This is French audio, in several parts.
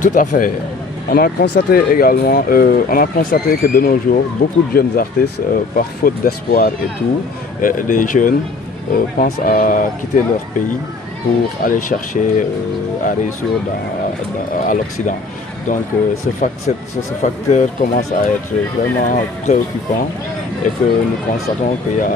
Tout à fait. On a constaté également, que de nos jours, beaucoup de jeunes artistes, par faute d'espoir et tout, les jeunes pensent à quitter leur pays pour aller chercher à réussir à l'Occident. Donc ce facteur commence à être vraiment préoccupant et que nous constatons qu'il y a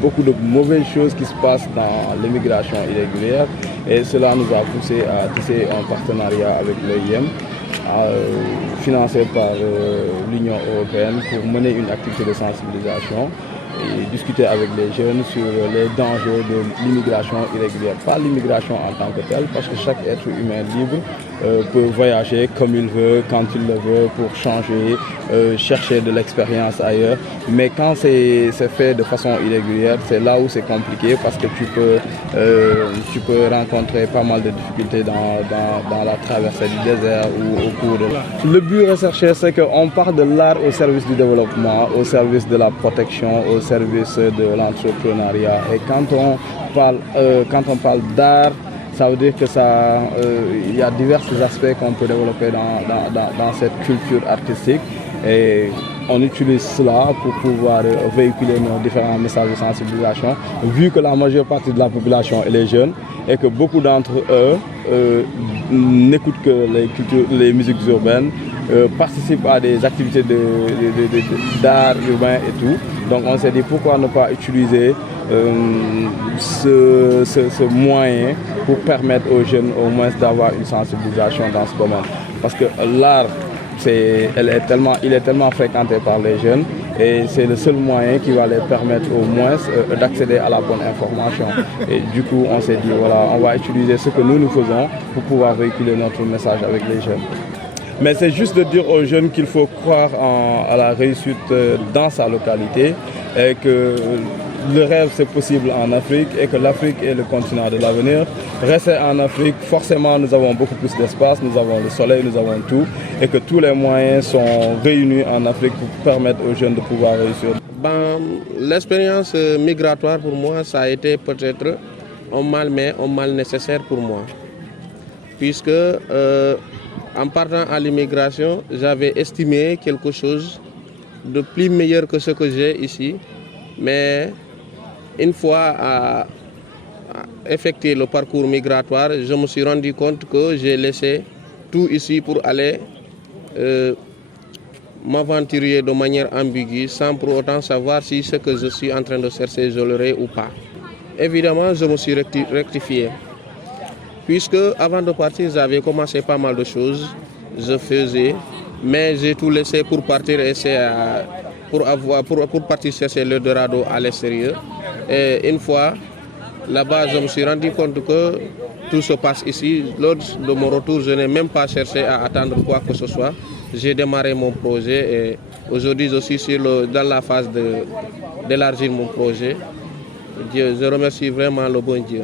beaucoup de mauvaises choses qui se passent dans l'immigration irrégulière et cela nous a poussé à tisser un partenariat avec l'OIM financé par l'Union européenne pour mener une activité de sensibilisation et discuter avec les jeunes sur les dangers de l'immigration irrégulière. Pas l'immigration en tant que telle, parce que chaque être humain libre peut voyager comme il veut, quand il le veut, pour changer, chercher de l'expérience ailleurs. Mais quand c'est fait de façon irrégulière, c'est là où c'est compliqué parce que tu peux rencontrer pas mal de difficultés dans la traversée du désert ou au cours de... Le but recherché, c'est qu'on part de l'art au service du développement, au service de la protection, au service de l'entrepreneuriat. Et quand on parle d'art, ça veut dire que il y a divers aspects qu'on peut développer dans cette culture artistique. Et on utilise cela pour pouvoir véhiculer nos différents messages de sensibilisation, vu que la majeure partie de la population est les jeunes et que beaucoup d'entre eux n'écoutent que les musiques urbaines, participent à des activités d'art urbain et tout. Donc on s'est dit pourquoi ne pas utiliser ce moyen pour permettre aux jeunes au moins d'avoir une sensibilisation dans ce domaine. Parce que l'art, il est tellement fréquenté par les jeunes et c'est le seul moyen qui va les permettre au moins d'accéder à la bonne information. Et du coup, on s'est dit, voilà, on va utiliser ce que nous faisons pour pouvoir véhiculer notre message avec les jeunes. Mais c'est juste de dire aux jeunes qu'il faut croire à la réussite dans sa localité et que le rêve c'est possible en Afrique et que l'Afrique est le continent de l'avenir. Rester en Afrique, forcément nous avons beaucoup plus d'espace, nous avons le soleil, nous avons tout et que tous les moyens sont réunis en Afrique pour permettre aux jeunes de pouvoir réussir. L'expérience migratoire pour moi, ça a été peut-être un mal, mais un mal nécessaire pour moi. Puisque en partant à l'immigration, j'avais estimé quelque chose de plus meilleur que ce que j'ai ici. Mais une fois à effectuer le parcours migratoire, je me suis rendu compte que j'ai laissé tout ici pour aller m'aventurer de manière ambiguë sans pour autant savoir si ce que je suis en train de chercher, je l'aurai ou pas. Évidemment, je me suis rectifié. Puisque avant de partir, j'avais commencé pas mal de choses, je faisais, mais j'ai tout laissé pour partir pour partir chercher l'Eldorado à l'extérieur. Et une fois là-bas, je me suis rendu compte que tout se passe ici. Lors de mon retour, je n'ai même pas cherché à attendre quoi que ce soit. J'ai démarré mon projet et aujourd'hui, je suis dans la phase d'élargir mon projet. Je remercie vraiment le bon Dieu.